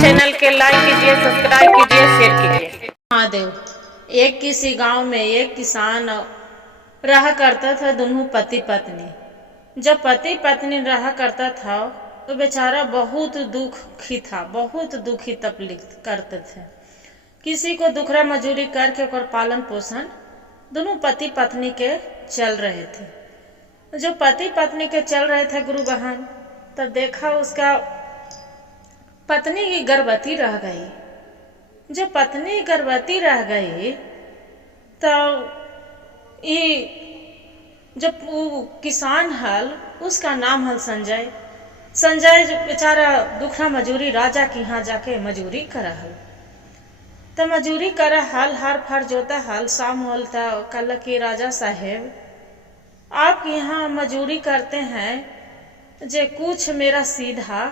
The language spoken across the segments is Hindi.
चैनल के लाइक कीजिए, सब्सक्राइब कीजिए, शेयर कीजिए। महादेव। एक किसी गांव में एक किसान रहा करता था, दोनों पति पत्नी। जब पति पत्नी रहा करता था तो बेचारा बहुत दुखी था, बहुत दुखी तकलीफ करते थे। किसी को दुखरा मजूरी करके और पालन पोषण दोनों पति पत्नी के चल रहे थे। जो पति पत्नी के चल रहे थे गुरु बहन, तब देखा उसका पत्नी की गर्भवती रह गई। जब पत्नी गर्भवती रह गई तो जब वो किसान हल, उसका हल संजय। संजय बेचारा दुखना मजूरी राजा के यहाँ जाके मजूरी करा हल। तो मजूरी करा हल, हर फर जोता हल। शाम होल तो कल की राजा साहेब आप यहाँ मजूरी करते हैं, जे कुछ मेरा सीधा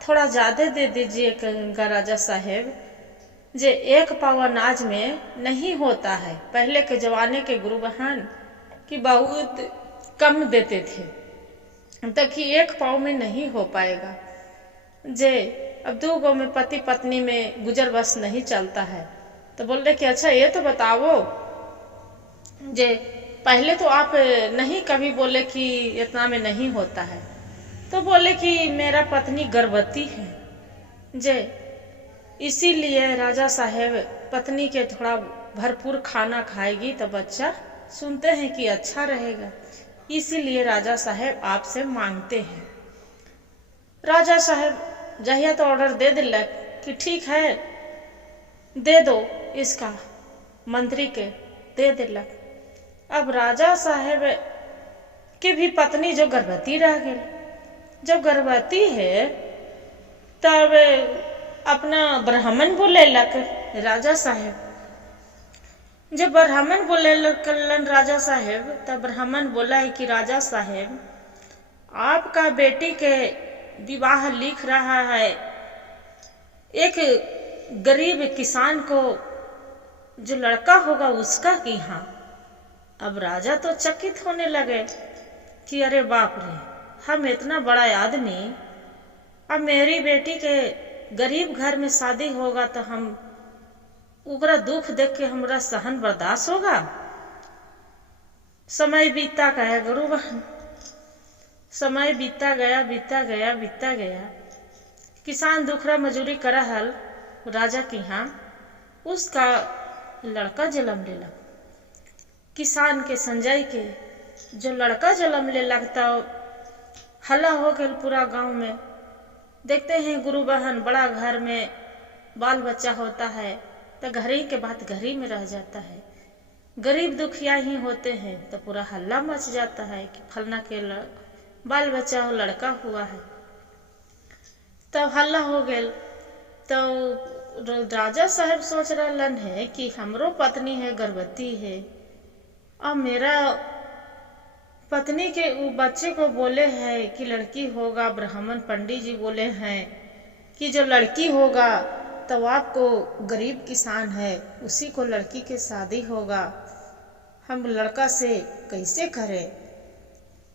थोड़ा ज्यादा दे दीजिएगा राजा साहेब। जे एक पाव अनाज में नहीं होता है। पहले के जमाने के गुरु बहन कि बहुत कम देते थे, तक कि एक पाव में नहीं हो पाएगा। जे अब 2 गो में पति पत्नी में गुजर बस नहीं चलता है। तो बोल रहे कि अच्छा ये तो बताओ, जे पहले तो आप नहीं कभी बोले कि इतना में नहीं होता है। तो बोले कि मेरा पत्नी गर्भवती है, जे इसीलिए राजा साहेब पत्नी के थोड़ा भरपूर खाना खाएगी तो बच्चा सुनते हैं कि अच्छा रहेगा, इसीलिए राजा साहेब आपसे मांगते हैं। राजा साहेब जहिया तो ऑर्डर दे दिलक कि ठीक है दे दो, इसका मंत्री के दे दिलक। अब राजा साहेब की भी पत्नी जो गर्भवती रह गई। जब गर्भवती है तब अपना ब्राह्मण बुलेलक राजा साहेब। जब ब्राह्मण बुलेलन राजा साहेब, तब ब्राह्मण बोला है कि राजा साहेब आपका बेटी के विवाह लिख रहा है एक गरीब किसान को, जो लड़का होगा उसका की हाँ। अब राजा तो चकित होने लगे कि अरे बाप रे, हम इतना बड़ा आदमी, अब मेरी बेटी के गरीब घर में शादी होगा तो हम उगरा दुख देख के हमरा सहन बर्दाश्त होगा। समय बीतता गया गुरु बहन, समय बीतता गया बीतता गया बीतता गया। किसान दुखरा मजूरी करा हल राजा के यहाँ, उसका लड़का जन्म ले लग। किसान के संजय के जो लड़का जन्म ले लगता, हल्ला हो गया पूरा गांव में। देखते हैं गुरु बहन, बड़ा घर में बाल बच्चा होता है तो घर ही के बात घर ही में रह जाता है। गरीब दुखिया ही होते हैं तो पूरा हल्ला मच जाता है कि फलना के बाल बच्चा हो, लड़का हुआ है। तब हल्ला हो गया तो राजा साहब सोच रहलन है कि हमरो पत्नी है, गर्भवती है, और मेरा पत्नी के वो बच्चे को बोले हैं कि लड़की होगा। ब्राह्मण पंडित जी बोले हैं कि जो लड़की होगा तो आपको गरीब किसान है उसी को लड़की के शादी होगा, हम लड़का से कैसे करें।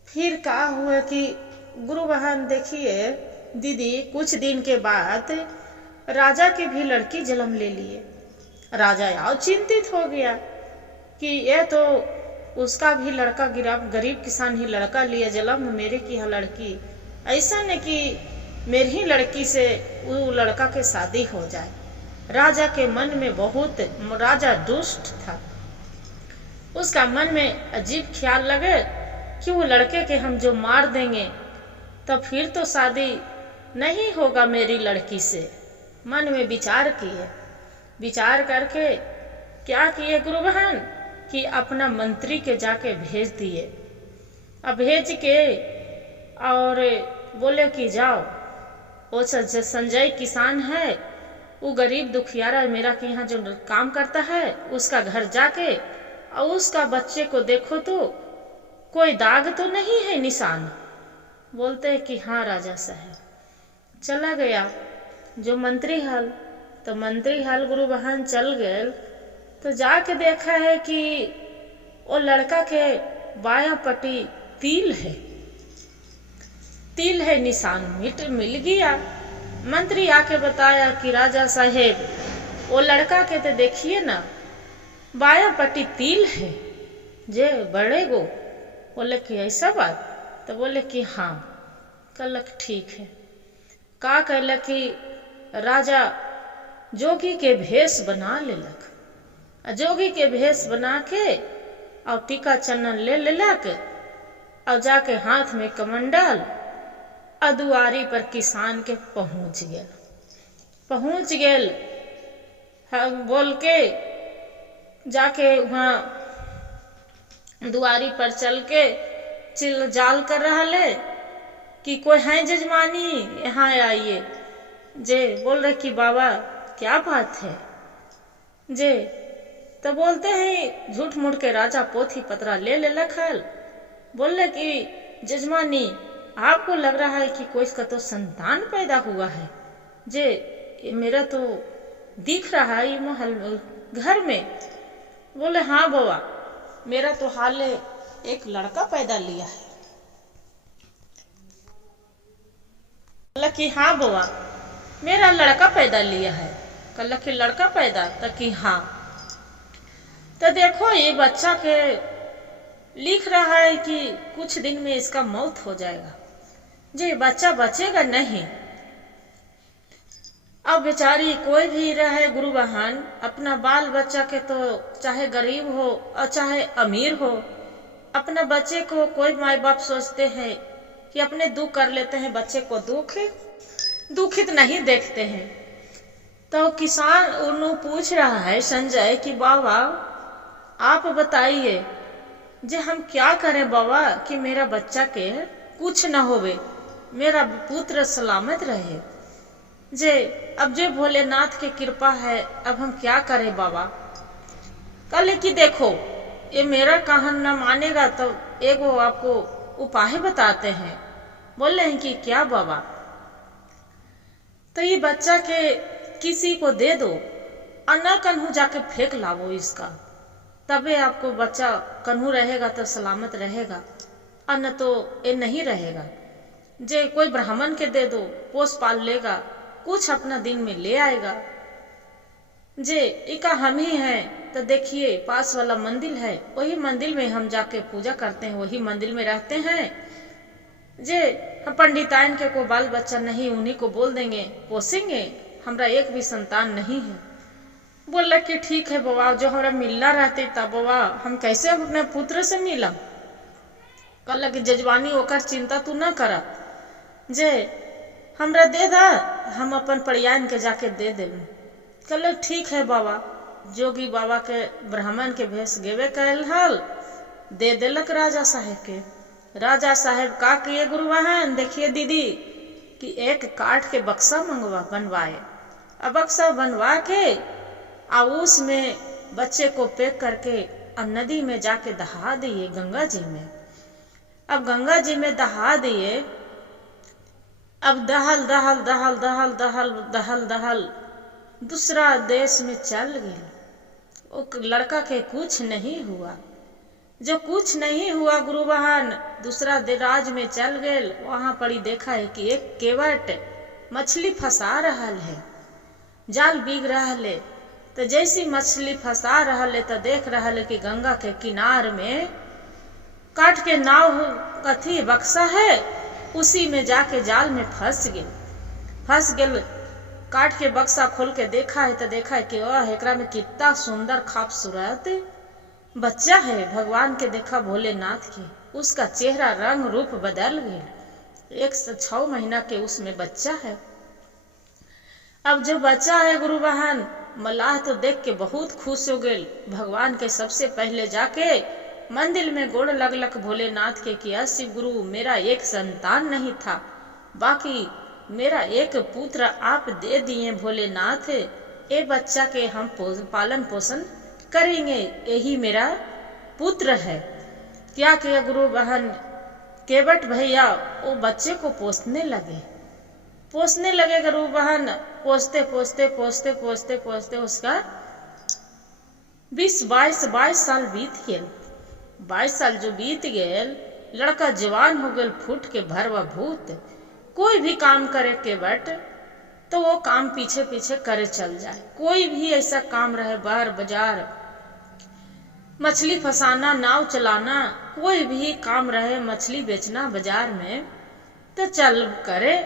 फिर क्या हुआ कि गुरु बहन देखिए दीदी, कुछ दिन के बाद राजा की भी लड़की जन्म ले लिए। राजा और चिंतित हो गया कि ये तो उसका भी लड़का गरीब किसान ही लड़का लिए जन्म, मेरे की है लड़की, ऐसा नहीं कि मेरी ही लड़की से वो लड़का के शादी हो जाए। राजा के मन में बहुत, राजा दुष्ट था, उसका मन में अजीब ख्याल लगे कि वो लड़के के हम जो मार देंगे तो फिर तो शादी नहीं होगा मेरी लड़की से। मन में विचार किए, विचार करके क्या किए गुरु बहन कि अपना मंत्री के जाके भेज दिए। अब भेज के और बोले कि जाओ, वो संजय किसान है, वो गरीब दुखियारा मेरा के यहाँ जो काम करता है, उसका घर जाके और उसका बच्चे को देखो तो कोई दाग तो नहीं है, निशान। बोलते हैं कि हाँ राजा साहब। चला गया जो मंत्री हल, तो मंत्री हल गुरु बहन चल गए तो जाके देखा है कि वो लड़का के बायां पट्टी तिल है, निशान मिल गया। मंत्री आके बताया कि राजा साहेब वो लड़का के तो देखिए ना, बाया पट्टी तिल है जे बड़े गो। बोले कि ऐसा बात? तो बोले कि हाँ। कहलक ठीक है। का कहल कि राजा जोगी के भेष बना लेलक, जोगी के भेष बना के और टीका चंदन ले लेलक और जाके हाथ में कमंडल और दुआरी पर किसान के पहुंच गेल। हम बोल के जाके वहाँ दुआरी पर चल के चिल जाल कर रहा है कि कोई है जजमानी, यहाँ आइए। जे बोल रहे कि बाबा क्या बात है जे? तो बोलते हैं झूठ मूठ के राजा पोथी पत्रा ले लखल। बोल रहे कि जजमानी आपको लग रहा है कि कोई इसका तो संतान पैदा हुआ है जे? मेरा तो दिख रहा है ये महल घर में। बोले हाँ बाबा, मेरा तो हाल है एक लड़का पैदा लिया है। बोला कि हाँ बाबा, मेरा लड़का पैदा लिया है। कहला कि लड़का पैदा? तो कि हाँ। तो देखो ये बच्चा के लिख रहा है कि कुछ दिन में इसका मौत हो जाएगा जी, बच्चा बचेगा नहीं। अब बेचारी कोई भी रहे गुरु बहन, अपना बाल बच्चा के तो चाहे गरीब हो और चाहे अमीर हो, अपना बच्चे को कोई माँ बाप सोचते हैं कि अपने दुख कर लेते हैं, बच्चे को दुखित नहीं देखते हैं। तो किसान उन्होंने पूछ रहा है संजय कि बाबा आप बताइए जे हम क्या करें बाबा कि मेरा बच्चा के कुछ न होवे, मेरा पुत्र सलामत रहे जे। अब जो भोलेनाथ की कृपा है, अब हम क्या करें बाबा? कल कि देखो ये मेरा कहन न मानेगा तो एगो आपको उपाय बताते हैं। बोले हैं कि क्या बाबा? तो ये बच्चा के किसी को दे दो और न कन्हू जाके फेंक लावो इसका, तबे आपको बच्चा कन्हू रहेगा तो सलामत रहेगा, और न तो ये नहीं रहेगा। जे कोई ब्राह्मण के दे दो, पोस पाल लेगा, कुछ अपना दिन में ले आएगा। जे इका हम ही हैं तो देखिए पास वाला मंदिर है, वही मंदिर में हम जाके पूजा करते हैं, वही मंदिर में रहते हैं। जे हम पंडिताइन के को बाल बच्चा नहीं, उन्हीं को बोल देंगे पोसेंगे, हमरा एक भी संतान नहीं है। बोला कि ठीक है बाबा, जो हमरा मिलना रहते तब बाबा हम कैसे अपने पुत्र से मिलम? कहला कि जजवानी ओकर चिंता तू न करा, जे हमरा दे दा, हम अपन परियान के जाके दे देब। कहले ठीक है बाबा। जोगी बाबा के ब्राह्मण के भेष गेवे कैल हल, दे देलक राजा साहेब के। राजा साहेब का किए गुरु बहन, देखिए दीदी कि एक काठ के बक्सा बनवाए, अब बक्सा बनवा के आ उसमें बच्चे को पैक करके और नदी में जाके दहा दिए, गंगा जी में। अब गंगा जी में दहा दिए। अब दहल दहल दहल दहल दहल दहल दहल दूसरा देश में चल गए। वो लड़का के कुछ नहीं हुआ। जो कुछ नहीं हुआ गुरु बहन, दूसरा राज में चल गए। वहां पड़ी देखा है कि एक केवट मछली फंसा रहा है, जाल बीग रहा है। तो जैसी मछली फंसा रहा है तो देख रहा है कि गंगा के किनार में काट के नाव कथी बक्सा है, उसी में जाके जाल में फंस गेल। काट के बक्सा खोल के देखा है तो देखा है कि वह एकरा में कितना सुंदर खूबसूरत बच्चा है। भगवान के देखा भोलेनाथ के, उसका चेहरा रंग रूप बदल गया। 106 महीना के उसमें बच्चा है। अब जो बच्चा है गुरु बहन, मल्लाह तो देख के बहुत खुश हो गए। भगवान के सबसे पहले जाके मंदिर में गोड़ लगलक भोलेनाथ के कि शिव गुरु, मेरा एक संतान नहीं था, बाकी मेरा एक पुत्र आप दे दिए भोलेनाथ। ये बच्चा के हम पालन पोषण करेंगे, यही मेरा पुत्र है। क्या किया गुरु बहन, केवट भैया वो बच्चे को पोसने लगे गुरु बहन। पोसते पोसते पोसते पोसते पोसते उसका 22 साल बीत गए। 22 साल जो बीत गए, लड़का जवान हो गए, फूट के भरवा भूत। कोई भी काम करे केवट तो वो काम पीछे पीछे करे चल जाए। कोई भी ऐसा काम रहे, बाहर बाजार, मछली फंसाना, नाव चलाना, कोई भी काम रहे, मछली बेचना बाजार में, तो चल करे।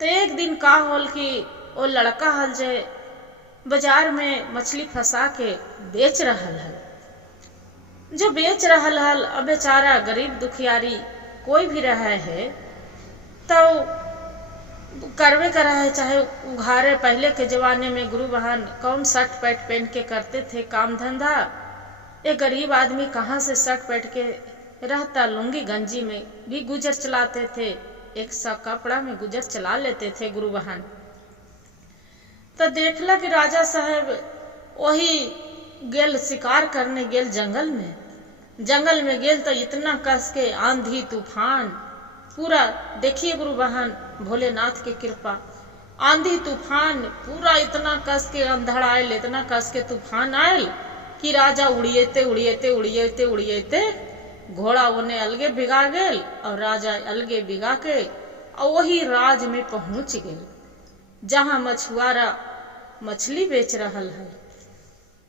तो एक दिन का होल कि वो लड़का हल जे बाजार में मछली फंसा के बेच रहल हल। जो बेच रहल हल, अब बेचारा गरीब दुखियारी कोई भी रहे है तो करवे करा है, चाहे उघारे। पहले के जमाने में गुरु बहन कौन शर्ट पैंट पहन के करते थे काम धंधा। एक गरीब आदमी कहाँ से शर्ट पहन के रहता, लुंगी गंजी में भी गुजर चलाते थे, एक सा कपड़ा में गुजर चला लेते थे गुरु बहन। तो देखला कि राजा साहब वही गेल शिकार करने गेल जंगल में। जंगल में गेल तो इतना कस के आंधी तूफान पूरा, देखिए गुरु बहन भोलेनाथ की कृपा, आंधी तूफान पूरा इतना कस के अंधड़ आयल, इतना कस के तूफान आयल कि राजा उड़िएते उड़िएते उड़िएते उड़िएते घोड़ा उन्हें अलगे भिगा गेल और राजा अलगे भिगा के और वही राज में पहुंच गेल जहां मछुआरा मछली बेच रहल है।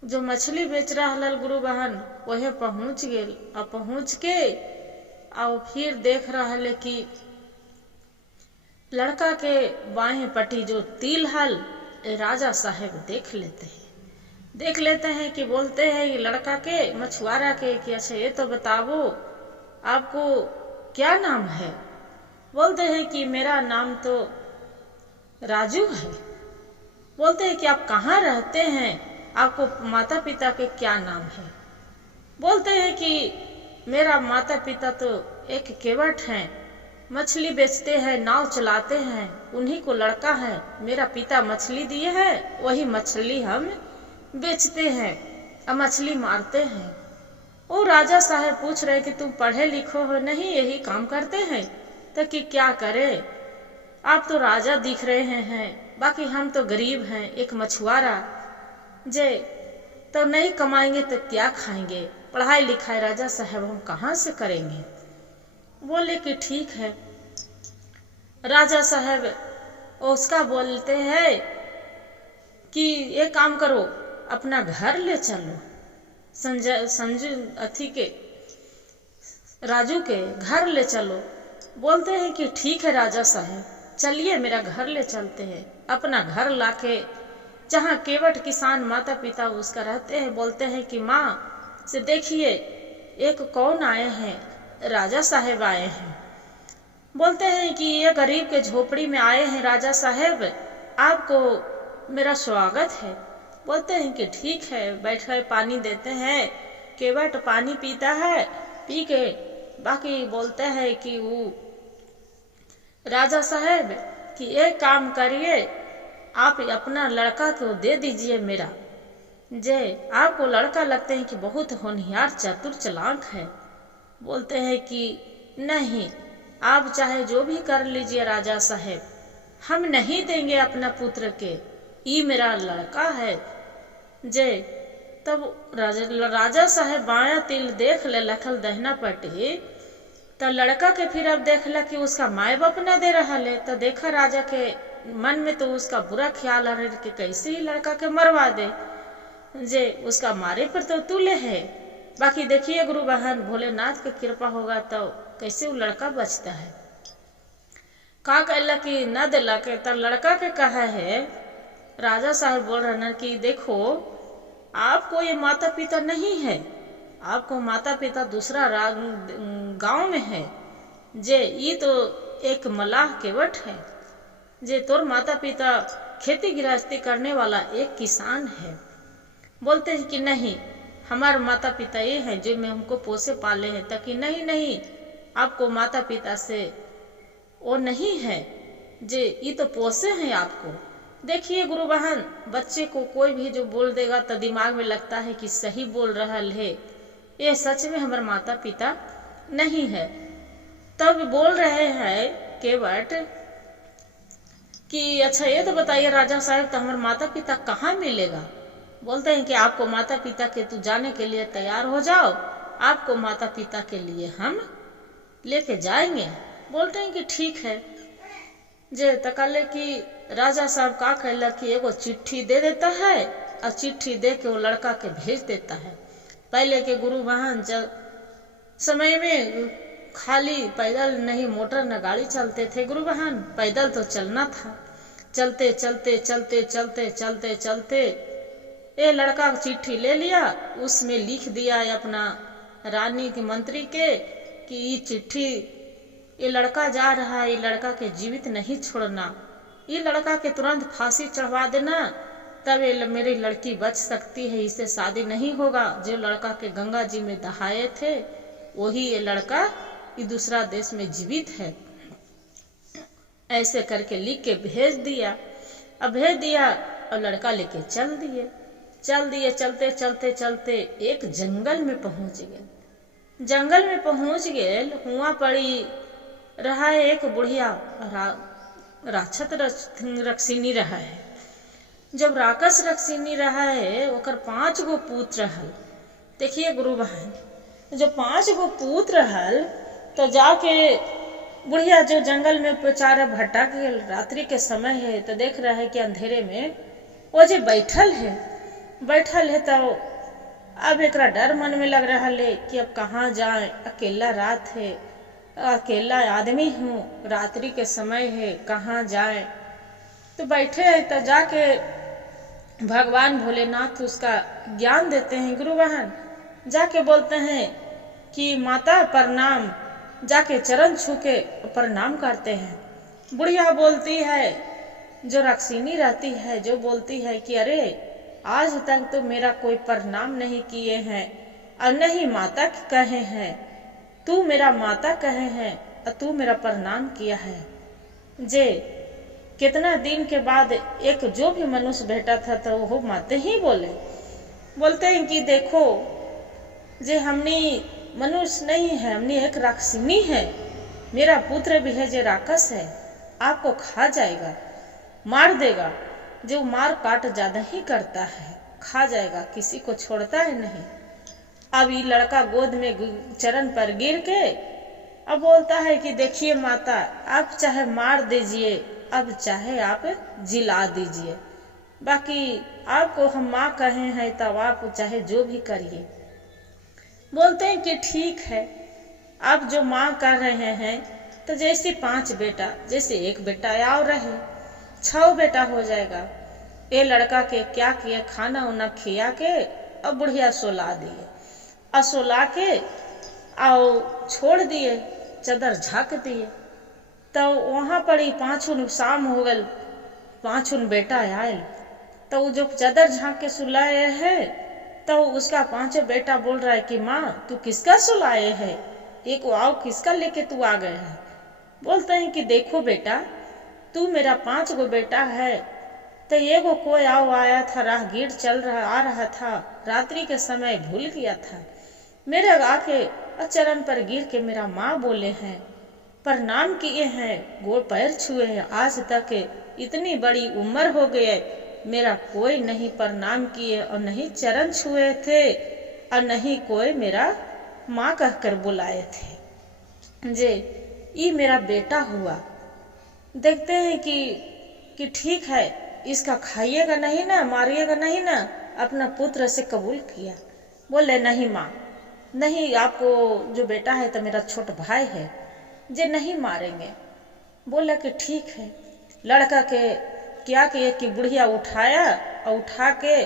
जो मछली बेच रहल हल गुरु बहन वह पहुंच गेल और पहुंच के और फिर देख रहल है कि लड़का के बाएं पट्टी जो तिल हल, राजा साहब देख लेते हैं कि बोलते हैं ये लड़का के मछुआरा के कि अच्छा ये तो बताओ आपको क्या नाम है। बोलते हैं कि मेरा नाम तो राजू है। बोलते हैं कि आप कहाँ रहते हैं, आपको माता पिता के क्या नाम है। बोलते हैं कि मेरा माता पिता तो एक केवट हैं, मछली बेचते हैं, नाव चलाते हैं, उन्हीं को लड़का है। मेरा पिता मछली दिए हैं, वही मछली हम बेचते हैं और मछली मारते हैं। वो राजा साहब पूछ रहे कि तुम पढ़े लिखो हो? नहीं, यही काम करते हैं। तो कि क्या करे, आप तो राजा दिख रहे हैं, बाकी हम तो गरीब हैं, एक मछुआरा जे तो नहीं कमाएंगे तो क्या खाएंगे, पढ़ाई लिखाई राजा साहब हम कहाँ से करेंगे। बोले कि ठीक है। राजा साहब उसका बोलते हैं कि ये काम करो, अपना घर ले चलो। संजू अथी के राजू के घर ले चलो। बोलते हैं कि ठीक है राजा साहब, चलिए मेरा घर ले चलते हैं। अपना घर लाके जहाँ केवट किसान माता पिता उसका रहते हैं, बोलते हैं कि माँ से देखिए एक कौन आए हैं, राजा साहब आए हैं। बोलते हैं कि ये गरीब के झोपड़ी में आए हैं राजा साहब, आपको मेरा स्वागत है। बोलते हैं कि ठीक है, बैठे पानी देते हैं। केवट पानी पीता है, पी के बाकी बोलते हैं कि वो राजा साहब कि एक काम करिए, आप अपना लड़का को दे दीजिए मेरा। जे आपको लड़का लगते हैं कि बहुत होनहार चतुर चालाक है। बोलते हैं कि नहीं, आप चाहे जो भी कर लीजिए राजा साहब, हम नहीं देंगे अपना पुत्र के, ये मेरा लड़का है। जे तब राजा साहब बाया तिल देख ले लखल दहना पटी, तो लड़का के फिर अब देखला कि उसका माए बाप न दे रहा है। तो देखा राजा के मन में तो उसका बुरा ख्याल आ रहा कि कैसे ही लड़का के मरवा दे, जे उसका मारे पर तो तुले है। बाकी देखिए गुरु बहन भोलेनाथ की कृपा होगा तो कैसे वो लड़का बचता है। का कहला कि न दिला के तो लड़का के कहा है। राजा साहब बोल रहे न कि देखो आपको ये माता पिता नहीं है, आपको माता पिता दूसरा गांव में है। जे ये तो एक मलाह केवट है, जे तोर माता पिता खेती गृहस्थी करने वाला एक किसान है। बोलते हैं कि नहीं, हमारे माता पिता ये हैं जो मैं हमको पोसे पाले हैं। ताकि नहीं, आपको माता पिता से वो नहीं है, जे ये तो पोसे हैं आपको। देखिए गुरु बहन, बच्चे को कोई भी जो बोल देगा तो दिमाग में लगता है कि सही बोल रहा है, ये सच में हमारे माता पिता नहीं है। तब बोल रहे हैं केवट कि अच्छा ये तो बताइए राजा साहब, तो हमारे माता पिता कहाँ मिलेगा। बोलते हैं कि आपको माता पिता के तू जाने के लिए तैयार हो जाओ, आपको माता पिता के लिए हम लेके जाएंगे। बोलते हैं कि ठीक है। जे तकाले कि राजा साहब का कहला कि एगो चिट्ठी दे देता है और चिट्ठी दे के वो लड़का के भेज देता है। पहले के गुरु महान जब समय में खाली पैदल नहीं, मोटर न गाड़ी चलते थे गुरु बहन, पैदल तो चलना था। चलते चलते चलते चलते चलते चलते ये लड़का चिट्ठी ले लिया, उसमें लिख दिया अपना रानी के मंत्री के कि ये चिट्ठी, ये लड़का जा रहा है, ये लड़का के जीवित नहीं छोड़ना, ये लड़का के तुरंत फांसी चढ़वा देना, तब ये मेरी लड़की बच सकती है, इससे शादी नहीं होगा। जो लड़का के गंगा जी में दहाए थे वही ये लड़का ये दूसरा देश में जीवित है। ऐसे करके लिख के भेज दिया। अब भेज दिया और लड़का लेके चल दिए। चलते चलते चलते एक जंगल में पहुंच गए। जंगल में पहुंच गए, हुआ पड़ी रहा है एक बुढ़िया राक्षस रक्षिणी रहा है। जब राक्षस रक्षिणी रहा है ओकर 5 गो पुत्र हल। देखिए गुरु बहन, जो 5 गो पुत्र हल तो जाके बुढ़िया जो जंगल में बेचारा भटक गए, रात्रि के समय है तो देख रहा है कि अंधेरे में वो जो बैठल है तो अब एक डर मन में लग रहा है कि अब कहाँ जाए, अकेला रात है, अकेला आदमी हूँ, रात्रि के समय है, कहाँ जाए। तो बैठे है तो जाके भगवान भोलेनाथ उसका ज्ञान देते हैं गुरु बहन। जाके बोलते हैं कि माता प्रणाम, जाके चरण छू के प्रणाम करते हैं। बुढ़िया बोलती है, जो रक्षिणी रहती है, जो बोलती है कि अरे आज तक तो मेरा कोई प्रणाम नहीं किए हैं और नहीं माता कहे हैं, तू मेरा माता कहे हैं और तू मेरा प्रणाम किया है। जे कितना दिन के बाद एक जो भी मनुष्य बैठा था तो वो माते ही बोलते हैं कि देखो जे हमनी मनुष्य नहीं है, हमने एक राक्षिणी है, मेरा पुत्र भी है जो राक्षस है, आपको खा जाएगा, मार देगा, जो मार काट ज्यादा ही करता है, खा जाएगा, किसी को छोड़ता है नहीं। अब ये लड़का गोद में चरण पर गिर के अब बोलता है कि देखिए माता, आप चाहे मार दीजिए, अब चाहे आप जिला दीजिए, बाकी आपको हम माँ कहे हैं तब आप चाहे जो भी करिए। बोलते हैं कि ठीक है, आप जो माँ कर रहे हैं तो जैसे 5 बेटा, जैसे एक बेटा और रहे 6 बेटा हो जाएगा। ये लड़का के क्या किए, खाना उना खिया के अब बुढ़िया सोला दिए और सोला के आओ छोड़ दिए, चादर झाँक दिए। तो वहाँ पर ही 5 शाम हो गल, 5 बेटा आयल तो जो चादर झाँक के सुलाए है तो उसका 5 बेटा बोल रहा है कि माँ तू किसका सुलाए है, एक आओ किसका लेके तू आ गए है। बोलते हैं कि देखो बेटा, तू मेरा 5 गो बेटा है तो एगो कोई आओ आया था, राहगीर आ रहा था, रात्रि के समय भूल गया था, मेरे आके चरण पर गिर के मेरा माँ बोले हैं, प्रणाम किए हैं, गोड़ पैर छुए हैं, आज तक इतनी बड़ी उम्र हो गई मेरा कोई नहीं प्रणाम किए और नहीं चरण छुए थे और नहीं कोई मेरा माँ कहकर बुलाए थे। जे ये मेरा बेटा हुआ। देखते हैं कि ठीक है, इसका खाइएगा नहीं ना, मारिएगा नहीं ना। अपना पुत्र से कबूल किया। बोले नहीं माँ, नहीं, आपको जो बेटा है तो मेरा छोटा भाई है, जे नहीं मारेंगे। बोला कि ठीक है। लड़का के क्या किए कि बुढ़िया उठाया और उठा के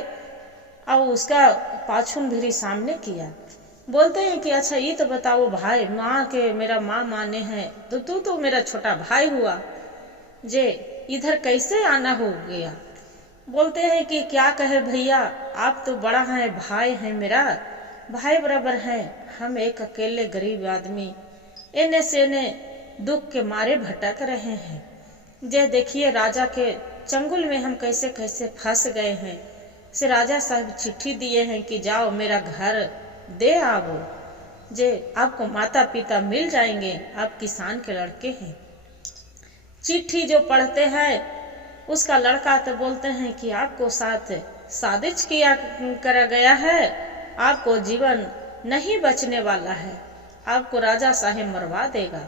और उसका पाछुन भी सामने किया। बोलते हैं कि अच्छा ये तो बताओ भाई, माँ के मेरा माँ माने हैं तो तू तो मेरा छोटा भाई हुआ, जे इधर कैसे आना हो गया। बोलते हैं कि क्या कहे भैया, आप तो बड़ा हैं, भाई हैं, मेरा भाई बराबर हैं, हम एक अकेले गरीब आदमी एने से ने दुख के मारे भटक रहे हैं। जे देखिए राजा के चंगुल में हम कैसे कैसे फंस गए हैं। से राजा साहब चिट्ठी दिए हैं कि जाओ मेरा घर दे आओ, जे आपको माता पिता मिल जाएंगे, आप किसान के लड़के हैं। चिट्ठी जो पढ़ते हैं उसका लड़का तो बोलते हैं कि आपको साथ साजिश किया करा गया है, आपको जीवन नहीं बचने वाला है, आपको राजा साहब मरवा देगा।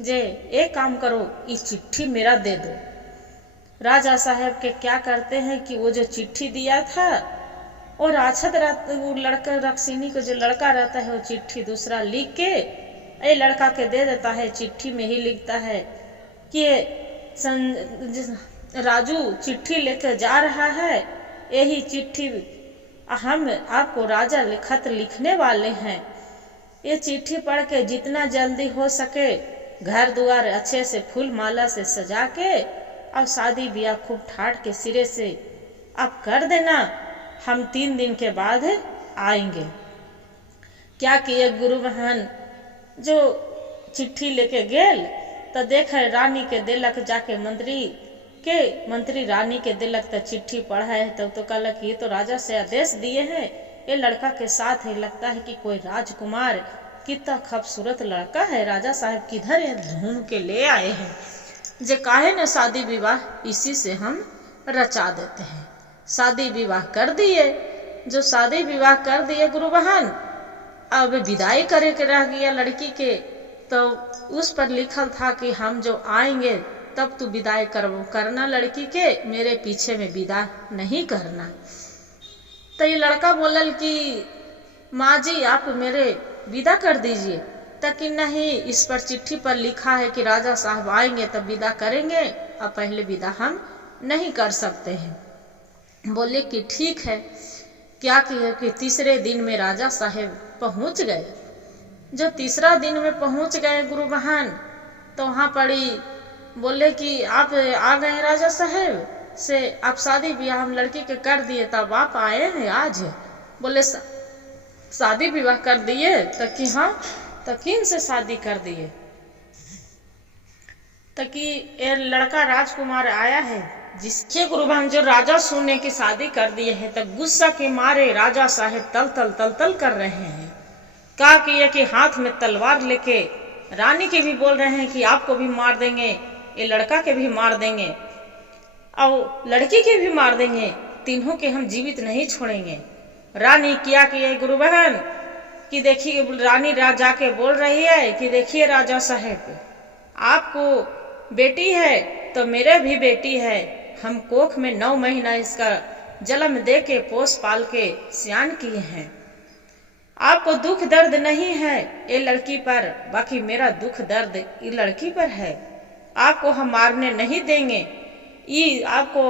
जे एक काम करो, ये चिट्ठी मेरा दे दो। राजा साहब के क्या करते हैं कि वो जो चिट्ठी दिया था और राक्षस वो लड़का रक्सिनी का जो लड़का रहता है वो चिट्ठी दूसरा लिख के ये लड़का के दे देता है। चिट्ठी में ही लिखता है कि राजू चिट्ठी लेकर जा रहा है, यही चिट्ठी हम आपको राजा खत लिखने वाले हैं। ये चिट्ठी पढ़ के जितना जल्दी हो सके घर द्वार अच्छे से फूल माला से सजा के अब शादी ब्याह खूब ठाट के सिरे से अब कर देना, हम 3 दिन के बाद आएंगे। क्या किए गुरु बहन, जो चिट्ठी लेके गेल तो देखे रानी के दिलक जाके मंत्री रानी के दिलक तो चिट्ठी पढ़ा है। तब तो कहला कि ये तो राजा से आदेश दिए हैं, ये लड़का के साथ है, लगता है कि कोई राजकुमार, कितना खूबसूरत लड़का है, राजा साहब किधर ढूंढ के ले आए हैं। जे काहे न शादी विवाह इसी से हम रचा देते हैं। शादी विवाह कर दिए। जो शादी विवाह कर दिए गुरु बहन, अब विदाई करे के रह गया लड़की के, तो उस पर लिखल था कि हम जो आएंगे तब तू विदाई करना लड़की के, मेरे पीछे में विदा नहीं करना। तो ये लड़का बोलल कि माँ जी आप मेरे विदा कर दीजिए। तक नहीं, इस पर चिट्ठी पर लिखा है कि राजा साहब आएंगे तब विदा करेंगे, अब पहले विदा हम नहीं कर सकते हैं। बोले कि ठीक है। क्या किया कि तीसरे दिन में राजा साहब पहुंच गए। जो तीसरा दिन में पहुंच गए गुरु बहन, तो वहां पड़ी बोले कि आप आ गए राजा साहब से, आप शादी ब्याह हम लड़की के कर दिए तब आप आए हैं आज। बोले शादी विवाह कर दिए? तो कि हाँ। तो किन से शादी कर दिए? तो कि ये लड़का राजकुमार आया है जिसके गुरु बहन जो राजा सुनने की शादी कर दिए हैं। तो गुस्सा के मारे राजा साहब तल तल कर रहे हैं। क्या किए कि हाथ में तलवार लेके रानी के भी बोल रहे हैं कि आपको भी मार देंगे, ये लड़का के भी मार देंगे और लड़की के भी मार देंगे, तीनों के हम जीवित नहीं छोड़ेंगे। रानी क्या किए गुरु बहन कि देखिए, रानी राजा के बोल रही है कि देखिए राजा साहब, आपको बेटी है तो मेरे भी बेटी है, हम कोख में 9 महीना इसका जन्म दे के पोस पाल के सियान किए हैं। आपको दुख दर्द नहीं है ये लड़की पर, बाकी मेरा दुख दर्द ये लड़की पर है। आपको हम मारने नहीं देंगे। ये आपको,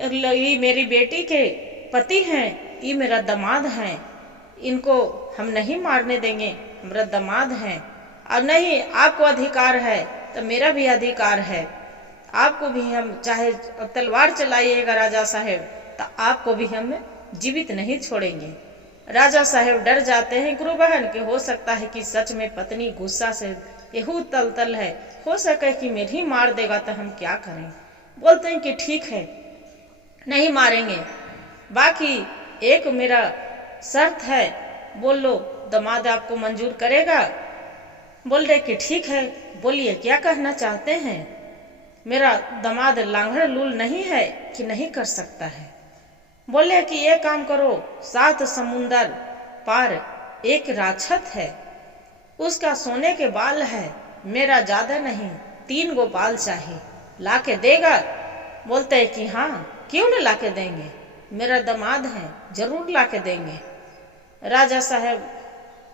ये मेरी बेटी के पति हैं, ये मेरा दामाद हैं, इनको हम नहीं मारने देंगे, हमारा दामाद हैं। और नहीं, आपको अधिकार है तो मेरा भी अधिकार है, आपको भी हम चाहे तलवार चलाइएगा राजा साहब, तो आपको भी हम जीवित नहीं छोड़ेंगे। राजा साहब डर जाते हैं गुरु बहन के, हो सकता है कि सच में पत्नी गुस्सा से यहू तल है, हो सके कि मेरी मार देगा तो हम क्या करें। बोलते हैं कि ठीक है नहीं मारेंगे, बाकी एक मेरा शर्त है, बोल लो दामाद आपको मंजूर करेगा। बोल रहे कि ठीक है, बोलिए क्या कहना चाहते हैं। मेरा दामाद लांगड़ लूल नहीं है कि नहीं कर सकता है। बोले कि ये काम करो, 7 समुंदर पार एक राक्षस है, उसका सोने के बाल है, मेरा ज्यादा नहीं 3 गो बाल चाहिए, लाके देगा। बोलते हैं कि हाँ क्यों न लाके देंगे, मेरा दामाद है, जरूर लाके देंगे। राजा साहब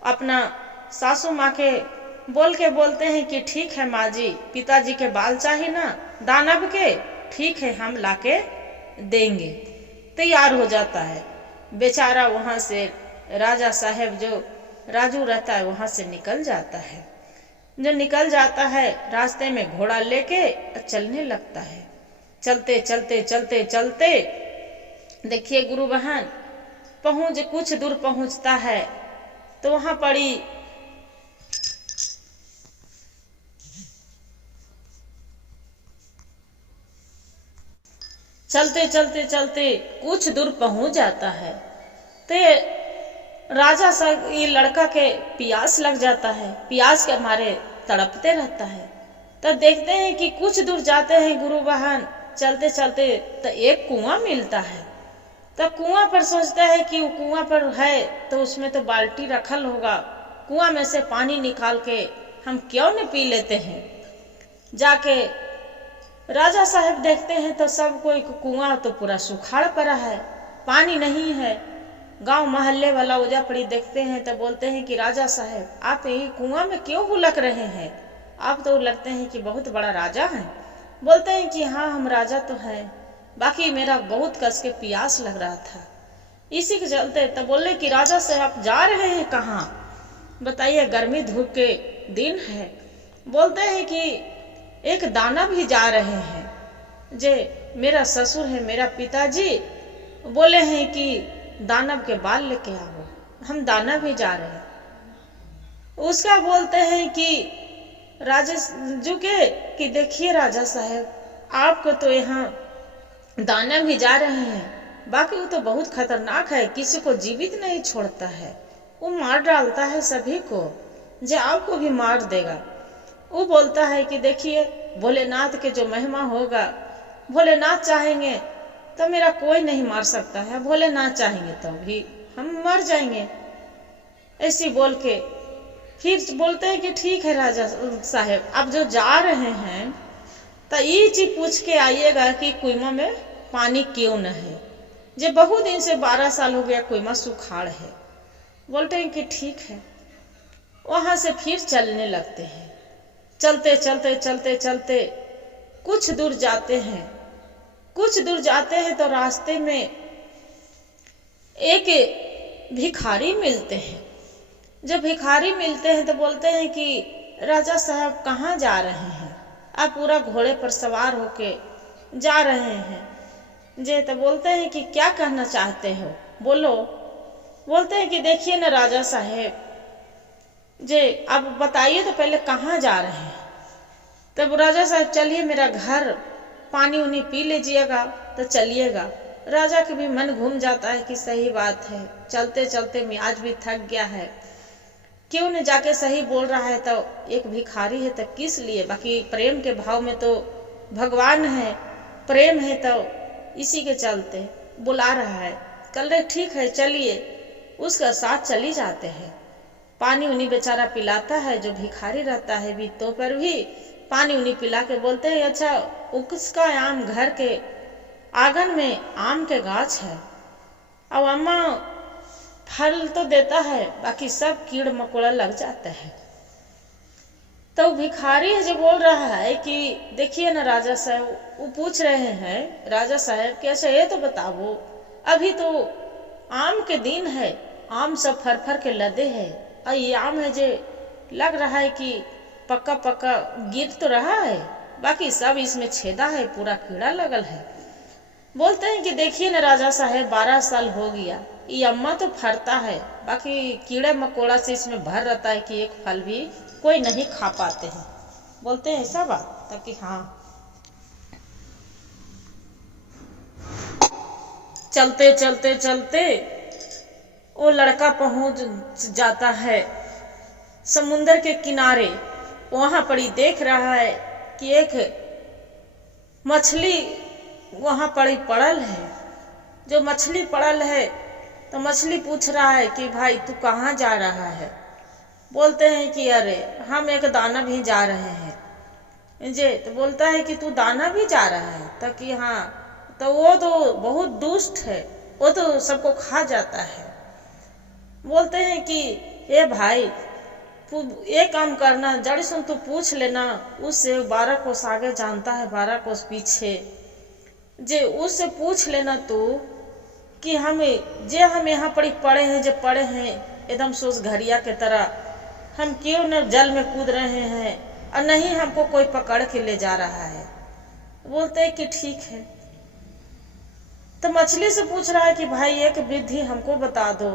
अपना सासू माँ के बोलते हैं कि ठीक है माँ जी, पिताजी के बाल चाहिए ना दानव के, ठीक है हम लाके देंगे। तैयार हो जाता है बेचारा, वहां से राजा साहब जो राजू रहता है वहां से निकल जाता है। जो निकल जाता है रास्ते में घोड़ा लेके चलने लगता है। चलते चलते चलते चलते देखिए गुरु बहन, कुछ दूर पहुंचता है तो वहां पड़ी चलते चलते चलते कुछ दूर पहुंच जाता है तो राजा साहब, ये लड़का के प्यास लग जाता है, प्यास के मारे तड़पते रहता है। तो देखते हैं कि कुछ दूर जाते हैं गुरु बहन, चलते चलते तो एक कुआं मिलता है। तो कुआं पर सोचता है कि वो कुआं पर है तो उसमें तो बाल्टी रखल होगा, कुआं में से पानी निकाल के हम क्यों न पी लेते हैं। जाके राजा साहब देखते हैं तो सब कोई कुआं तो पूरा सुखाड़ पड़ा है, पानी नहीं है। गांव मोहल्ले वाला ओजा पड़ी देखते हैं तो बोलते हैं कि राजा साहब आप यही कुआं में क्यों हुलक रहे हैं, आप तो लगते हैं कि बहुत बड़ा राजा हैं। बोलते हैं कि हाँ हम राजा तो हैं, बाकी मेरा बहुत कस के प्यास लग रहा था, इसी के चलते। तो बोले कि राजा साहब आप जा रहे हैं कहाँ, बताइए गर्मी धूप के दिन है। बोलते हैं कि एक दाना भी जा रहे हैं, जे मेरा ससुर है मेरा पिताजी बोले हैं कि दानव के बाल लेके आओ, हम दाना भी जा रहे हैं। उसका बोलते हैं कि राजा जो के कि देखिए राजा साहब आपको तो यहाँ दाना भी जा रहे हैं, बाकी वो तो बहुत खतरनाक है, किसी को जीवित नहीं छोड़ता है, वो मार डालता है सभी को, जो आपको भी मार देगा। वो बोलता है कि देखिए भोलेनाथ के जो महिमा होगा, भोलेनाथ चाहेंगे तो मेरा कोई नहीं मार सकता है, भोलेनाथ चाहेंगे तो भी हम मर जाएंगे। ऐसी बोल के फिर बोलते हैं कि ठीक है राजा साहब आप जो जा रहे हैं तो ये चीज पूछ के आइएगा कि कुआं में पानी क्यों न है, जो बहुत दिन से 12 साल हो गया कुआं सुखाड़ है। बोलते हैं कि ठीक है। वहां से फिर चलने लगते हैं, चलते चलते चलते चलते कुछ दूर जाते हैं। कुछ दूर जाते हैं तो रास्ते में एक भिखारी मिलते हैं। जब भिखारी मिलते हैं तो बोलते हैं कि राजा साहब कहाँ जा रहे हैं, आप पूरा घोड़े पर सवार होके जा रहे हैं जे। तो बोलते हैं कि क्या कहना चाहते हो बोलो। बोलते हैं कि देखिए ना राजा साहब जे आप बताइए तो पहले कहाँ जा रहे हैं। तब राजा साहब चलिए मेरा घर पानी उनी पी लीजिएगा तो चलिएगा। राजा के भी मन घूम जाता है कि सही बात है, चलते चलते मियाज भी थक गया है, क्यों न जाके सही बोल रहा है तो एक भिखारी है तो किस लिए, बाकी प्रेम के भाव में तो भगवान है, प्रेम है तो इसी के चलते बुला रहा है। कल रे ठीक है चलिए, उसका साथ चली जाते हैं। पानी उन्हीं बेचारा पिलाता है, जो भिखारी रहता है भी तो पर भी पानी उन्हीं पिला के बोलते हैं अच्छा उसका आम घर के आंगन में आम के गाछ है, अब अम्मा फल तो देता है बाकी सब कीड़ मकोड़ा लग जाता है। तो भिखारी जो बोल रहा है कि देखिए ना राजा साहब, वो पूछ रहे हैं राजा साहब कि अच्छा ये तो बताओ अभी तो आम के दिन है, आम सब फर फर के लदे है और ये आम है जो लग रहा है कि पक्का पक्का गिर तो रहा है, बाकी सब इसमें छेदा है, पूरा कीड़ा लगल है। बोलते हैं कि देखिए ना राजा साहब 12 साल हो गया, ये अम्मा तो फरता है बाकी कीड़े मकोड़ा से इसमें भर रहता है कि एक फल भी कोई नहीं खा पाते हैं। बोलते हैं ऐसा बात, ताकि हाँ। चलते चलते चलते वो लड़का पहुंच जाता है समुंदर के किनारे। वहां पड़ी देख रहा है कि एक मछली वहां पड़ी पड़ल है। जो मछली पड़ल है तो मछली पूछ रहा है कि भाई तू कहाँ जा रहा है। बोलते हैं कि अरे हम एक दाना भी जा रहे हैं जे। तो बोलता है कि तू दाना भी जा रहा है, तो कि हाँ, तो वो तो बहुत दुष्ट है, वो तो सबको खा जाता है। बोलते हैं कि ए भाई एक काम करना, जड़ सुन तू पूछ लेना उससे, 12 कोस आगे जानता है 12 कोस पीछे, जे उससे पूछ लेना तू कि हमें जे हम यहाँ पड़े हैं, जो पड़े हैं एकदम सोच घरिया के तरह, हम क्यों न जल में कूद रहे हैं और नहीं हमको कोई पकड़ के ले जा रहा है। बोलते हैं कि ठीक है। तो मछली से पूछ रहा है कि भाई एक विधि हमको बता दो।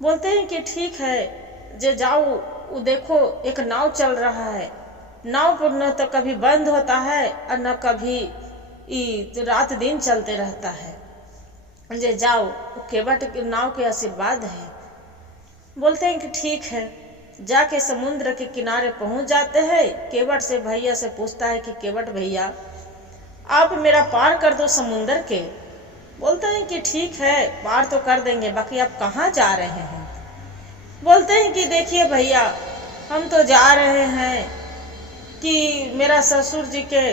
बोलते हैं कि ठीक है, जे जाओ वो देखो एक नाव चल रहा है, नाव पर न तो कभी बंद होता है और न कभी रात दिन चलते रहता है, जे जाओ केवट नाव के आशीर्वाद है। बोलते हैं कि ठीक है। जाके समुद्र के किनारे पहुंच जाते हैं। केवट से भैया से पूछता है कि केवट भैया आप मेरा पार कर दो समुद्र के। बोलते हैं कि ठीक है पार तो कर देंगे, बाकी आप कहाँ जा रहे हैं। बोलते हैं कि देखिए भैया हम तो जा रहे हैं कि मेरा ससुर जी के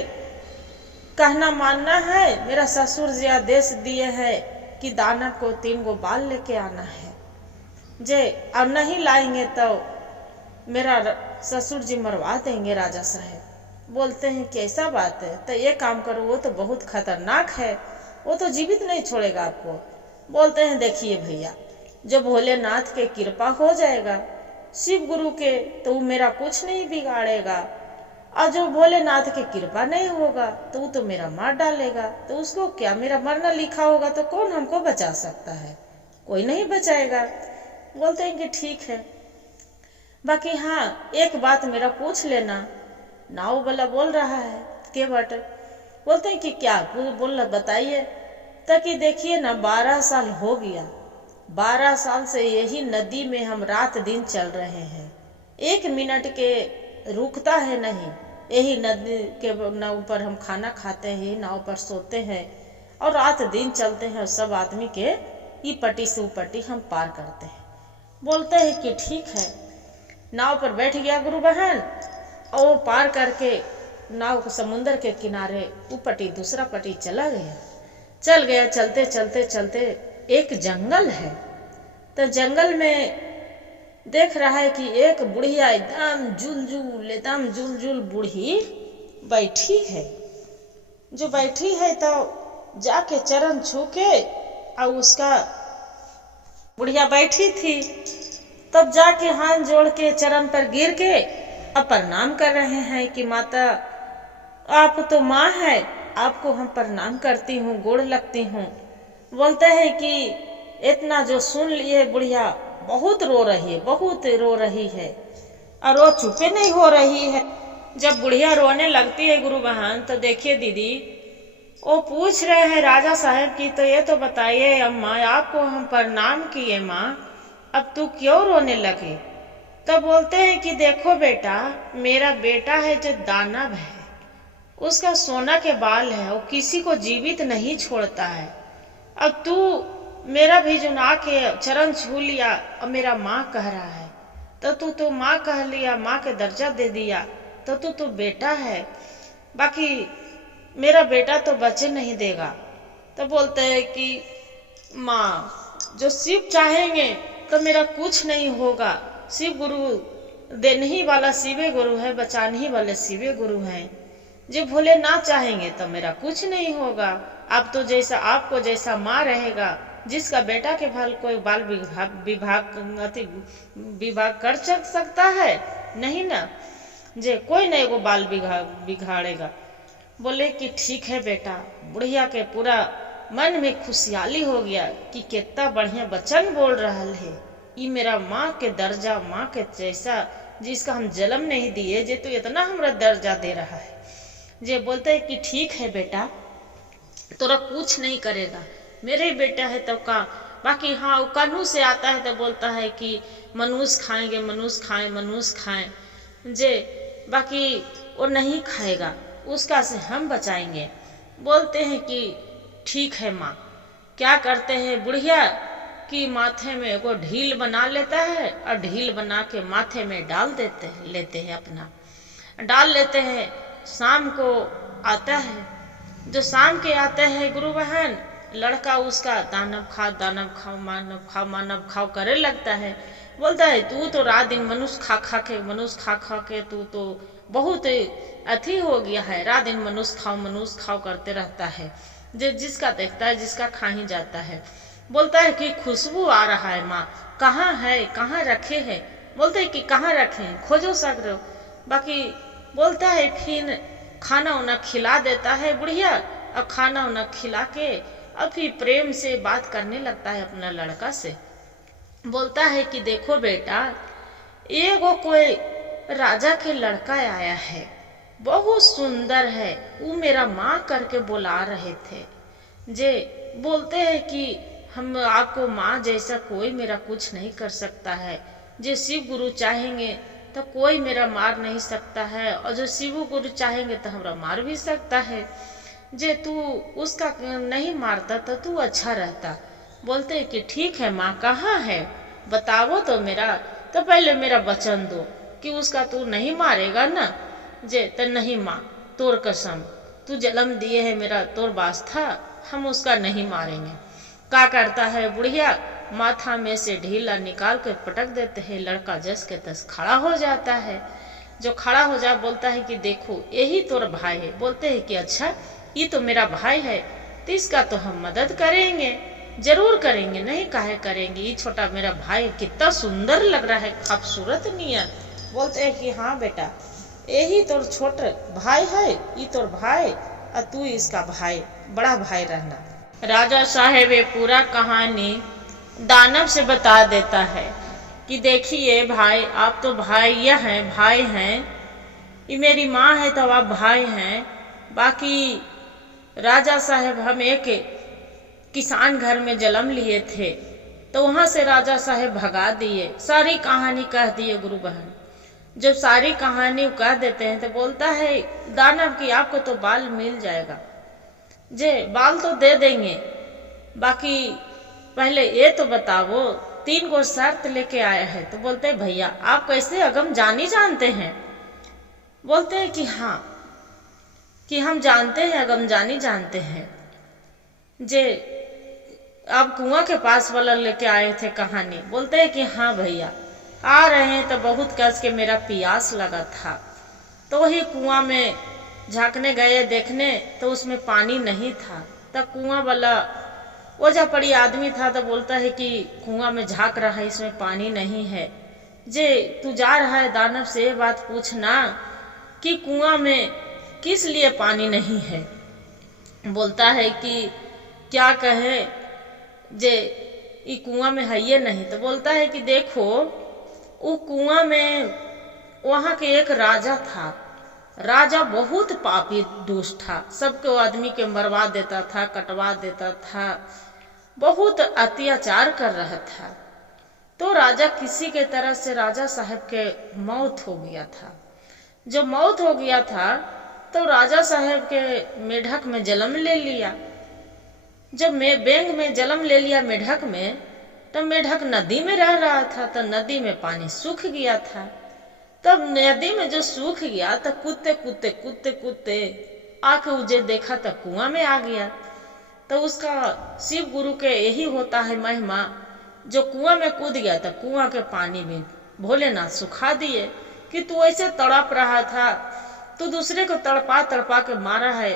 कहना मानना है। मेरा ससुर जी आदेश दिए हैं कि दानव को 3 गो बाल लेके आना है जे, और नहीं लाएंगे तो मेरा ससुर जी मरवा देंगे राजा साहब। बोलते हैं कि ऐसा बात है, तो ये काम करो, वो तो बहुत खतरनाक है, वो तो जीवित नहीं छोड़ेगा आपको। बोलते हैं देखिए भैया, जब भोलेनाथ के कृपा हो जाएगा शिव गुरु के, तो वो मेरा कुछ नहीं बिगाड़ेगा, और जो भोलेनाथ की कृपा नहीं होगा तो वो तो मेरा मार डालेगा। तो उसको क्या, मेरा मरना लिखा होगा तो कौन हमको बचा सकता है? कोई नहीं बचाएगा। बोलते हैं कि ठीक है, बाकी हाँ एक बात मेरा पूछ लेना। नाव वाला बोल रहा है के बट। बोलते हैं कि क्या बोल बताइए। ताकि देखिए ना 12 साल हो गया, 12 साल से यही नदी में हम रात दिन चल रहे हैं, 1 मिनट के रुकता है नहीं। यही नदी के नाव पर हम खाना खाते हैं, यही नाव पर सोते हैं और रात दिन चलते हैं, और सब आदमी के ई पट्टी से ऊ पट्टी हम पार करते हैं। बोलते हैं कि ठीक है। नाव पर बैठ गया गुरु बहन, और वो पार करके नाव को समुंदर के किनारे ऊ पट्टी दूसरा पट्टी चल गया। चलते चलते चलते एक जंगल है, तो जंगल में देख रहा है कि एक बुढ़िया एकदम जुल बूढ़ी बैठी है। जो बैठी है तो जाके चरण छू के, और उसका बुढ़िया बैठी थी तब जाके हाथ जोड़ के चरण पर गिर के अब प्रणाम कर रहे हैं कि माता आप तो माँ है, आपको हम प्रणाम करती हूँ, गोड़ लगती हूँ। बोलते हैं कि इतना जो सुन लिए बुढ़िया बहुत रो रही है, और वो चुपे नहीं हो रही है। जब बुढ़िया रोने लगती है गुरु बहन, तो देखिए दीदी, वो पूछ रहे हैं राजा साहब की, तो ये तो बताइए अम्मा, आपको हम प्रणाम किए माँ, अब तू क्यों रोने लगे? तो बोलते हैं कि देखो बेटा, मेरा बेटा है जो दानव है, उसका सोना के बाल है, वो किसी को जीवित नहीं छोड़ता है। अब तू मेरा भी जो ना के चरण छू लिया और मेरा माँ कह रहा है, तो तू तो माँ कह लिया, माँ के दर्जा दे दिया, तो तू तो बेटा है, बाकी मेरा बेटा तो बचे नहीं देगा। तो बोलते हैं कि माँ जो शिव चाहेंगे तो मेरा कुछ नहीं होगा, शिव गुरु देने ही वाला शिवे गुरु है, बचाने ही वाले शिवे गुरु हैं। जो भोले ना चाहेंगे तो मेरा कुछ नहीं होगा। अब तो जैसा आपको जैसा माँ रहेगा, जिसका बेटा के भाल कोई बाल विभाग कर सकता है नहीं ना, जे कोई नहीं वो बाल बिगाड़ेगा। बोले कि ठीक है बेटा। बुढ़िया के पूरा मन में खुशहाली हो गया कि कितना बढ़िया वचन बोल रहा है, ये मेरा माँ के दर्जा, माँ के जैसा जिसका हम जन्म नहीं दिए, जे तो इतना हमारा दर्जा दे रहा है। जे बोलते है कि ठीक है बेटा, तोरा कुछ नहीं करेगा, मेरे ही बेटा है तो का। बाकी हाँ, वो कानून से आता है तो बोलता है कि मनुष्य खाएंगे, मनुष्य खाएं, जे बाकी वो नहीं खाएगा, उसका से हम बचाएंगे। बोलते हैं कि ठीक है माँ। क्या करते हैं बुढ़िया कि माथे में एगो ढील बना लेता है, और ढील बना के माथे में डाल लेते हैं, अपना डाल लेते हैं। शाम को आता है, जो शाम के आते हैं गुरु बहन, लड़का उसका दानव खाओ मानव खाओ करे लगता है। बोलता है तू तो रात दिन मनुष्य खा खा के तू तो बहुत अथी हो गया है, रात दिन मनुष्य खाओ करते रहता है, जिसका देखता है जिसका खा ही जाता है। बोलता है कि खुशबू आ रहा है माँ, कहाँ है, कहाँ रखे हैं? बोलते है कि कहाँ रखे हैं, खोजो सक। बाकी बोलता है फिर खाना उना खिला देता है बुढ़िया, और खाना उना खिला के और फिर प्रेम से बात करने लगता है अपना लड़का से। बोलता है कि देखो बेटा, एगो कोई राजा के लड़का आया है, बहुत सुंदर है, वो मेरा माँ करके बुला रहे थे। जे बोलते हैं कि हम आपको माँ जैसा कोई मेरा कुछ नहीं कर सकता है, जे शिव गुरु चाहेंगे तो कोई मेरा मार नहीं सकता है, और जो शिव गुरु चाहेंगे तो हमारा मार भी सकता है। जे तू उसका नहीं मारता तो तू अच्छा रहता। बोलते हैं कि ठीक है माँ, कहाँ है बताओ तो मेरा, तो पहले मेरा वचन दो। कि उसका तू नहीं मारेगा ना, जे तो नहीं माँ, तोर कसम, तू जन्म दिए है मेरा तोर वास्ता, हम उसका नहीं मारेंगे। क्या करता है बुढ़िया, माथा में से ढीला निकाल कर पटक देते हैं, लड़का जस के तस खड़ा हो जाता है। जो खड़ा हो जा बोलता है कि देखो यही तोर भाई है। बोलते हैं कि अच्छा ये तो मेरा भाई है, तो इसका तो हम मदद करेंगे, जरूर करेंगे, नहीं काहे करेंगे, ये छोटा मेरा भाई कितना सुंदर लग रहा है, खूबसूरत नियत। बोलते हैं कि हाँ बेटा यही तोर छोटे भाई है, ये तोर भाई और तू इसका भाई, बड़ा भाई रहना। राजा साहेब ये पूरा कहानी दानव से बता देता है कि देखिए भाई, आप तो भाई हैं, भाई हैं, ये मेरी माँ है तो आप भाई हैं, बाकी राजा साहेब हम एक किसान घर में जन्म लिए थे, तो वहां से राजा साहेब भगा दिए। सारी कहानी कह दिए गुरु बहन। जब सारी कहानी कह देते हैं तो बोलता है दानव की आपको तो बाल मिल जाएगा, जे बाल तो दे देंगे, बाकी पहले ये तो बताओ 3 गो शर्त लेके आया है। तो बोलते हैं भैया आप कैसे अगम जानी जानते हैं। बोलते हैं कि हाँ, कि हम जानते हैं, अगम जानी जानते हैं, जे आप कुआं के पास वाला लेके आए थे कहानी। बोलते हैं कि हाँ भैया आ रहे हैं, तो बहुत कस के मेरा प्यास लगा था, तो वही कुआं में झांकने गए देखने, तो उसमें पानी नहीं था। तब कुआं वाला ओझा पड़ी आदमी था, तो बोलता है कि कुआं में झांक रहा है, इसमें पानी नहीं है, जे तू जा रहा है दानव से ये बात पूछना कि कुआं में किस लिए पानी नहीं है। बोलता है कि क्या कहे, जे ये कुआं में है ये नहीं। तो बोलता है कि देखो वो कुआं में वहां के एक राजा था, राजा बहुत पापी दुष्ट था, सबको आदमी के मरवा देता था, कटवा देता था, बहुत अत्याचार कर रहा था। तो राजा किसी के तरह से राजा साहब के मौत हो गया था। जब मौत हो गया था तो राजा साहब के मेढक में जन्म ले लिया। जब बेंग में जन्म ले लिया मेढक में, तब मेढक नदी में रह रहा था, तो नदी में पानी सूख गया था। तब नदी में जो सूख गया तो कूदते कूदते कूदते कूदते आके उजे देखा तो कुआं में आ गया। तो उसका शिव गुरु के यही होता है महिमा, जो कुआं में कूद गया तो कुआं के पानी में भोलेनाथ सुखा दिए कि तू ऐसे तड़प रहा था, तू दूसरे को तड़पा तड़पा के मारा है,